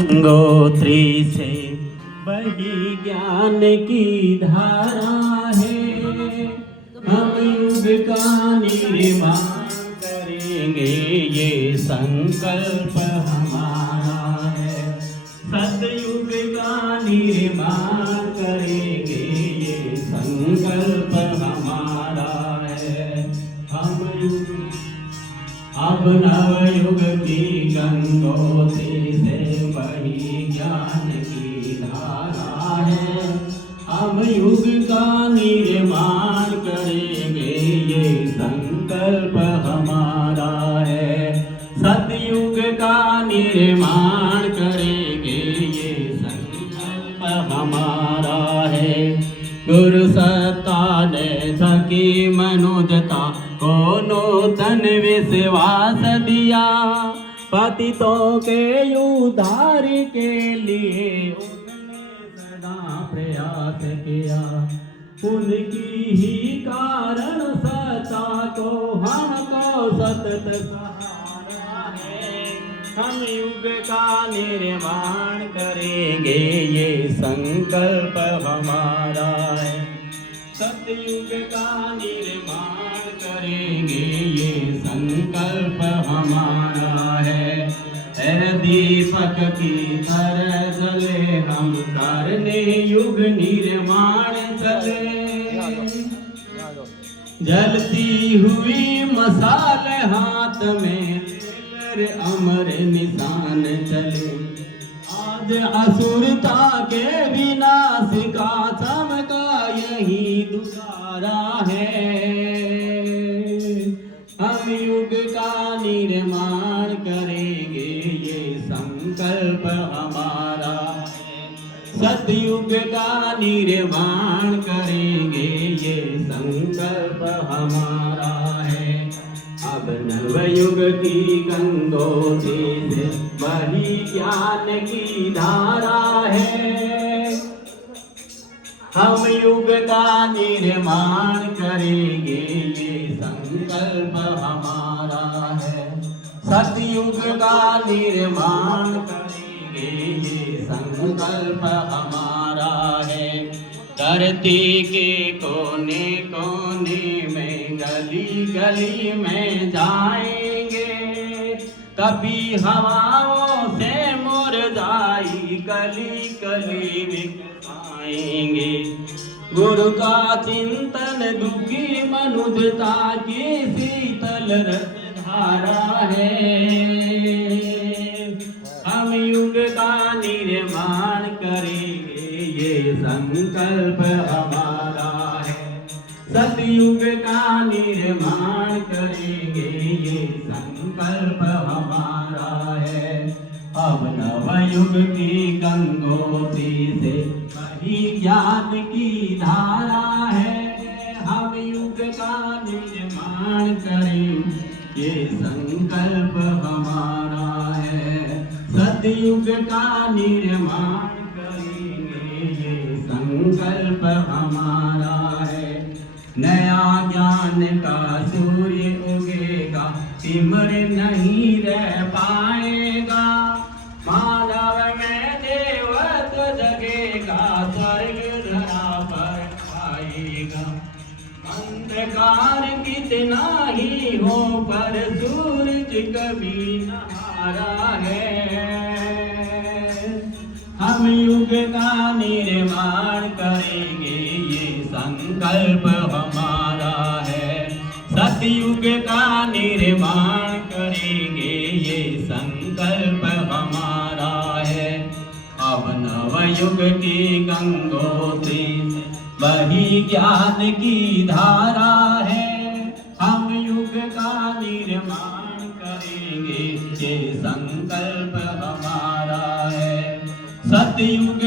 गंगोत्री से बही ज्ञान की धारा है। हम युग का निर्माण करेंगे, ये संकल्प हमारा है। सतयुग का निर्माण करेंगे, ये संकल्प हमारा है। हम युग अब नवयुग की गंगोत्री से बही ज्ञान की धारा है। हम युग का निर्माण करेंगे, ये संकल्प हमारा है। सतयुग का निर्माण करेंगे, ये संकल्प हमारा है। गुरु सत्ता ने थकी मनुजता को नूतन विश्वास दिया। पतितों के उद्धार के लिए उन्होंने सदा प्रयास किया। उनकी ही कारण सत्ता को हमको सतत सहारा है। हम युग का निर्माण करेंगे, ये संकल्प हमारा है। सतयुग का निर्माण करेंगे, ये संकल्प हमारा है। दीपक की तरह जले हम करने युग निर्माण चले। जलती हुई मसाल हाथ में अमर निशान चले। आज असुरता के विनाश का चमका यही दुआरा है। हम युग का निर्माण करेंगे, ये संकल्प हमारा है। सतयुग का निर्माण करेंगे, ये संकल्प हमारा है। अब नवयुग की गंगोत्री से बही ज्ञान की धारा है। हम युग का निर्माण करेंगे, ये संकल्प हमारा है। सतयुग का निर्माण करेंगे, ये संकल्प हमारा है। धरती के कोने कोने में गली गली में जाएंगे। कभी हवाओं से मुरझाई कली कली बिखराएंगे। गुरु का चिंतन दुखी मनुजता की शीतल रसधारा है। हम युग का निर्माण करेंगे, ये संकल्प हमारा है। सतयुग का निर्माण करेंगे, ये संकल्प हमारा है। अब नवयुग की गंगोत्री से बही ज्ञान की धारा है। हम युग का निर्माण करेंगे, ये संकल्प हमारा है। सतयुग का निर्माण करेंगे, ये संकल्प हमारा है। नया ज्ञान का सूर्य उगेगा, तिमिर नहीं रह पाएगा। मानव में देवत्व जगेगा, स्वर्ग धरा पर आएगा। अंधकार कितना ही हो पर सूरज कभी न हारा है। हम युग का निर्माण करेंगे, ये संकल्प हमारा है। सतयुग का निर्माण करेंगे, ये संकल्प हमारा है। अब नवयुग की गंगोत्री से बही ज्ञान की धारा है। हम युग का निर्माण करेंगे, ये संकल्प हमारा है। सतयुग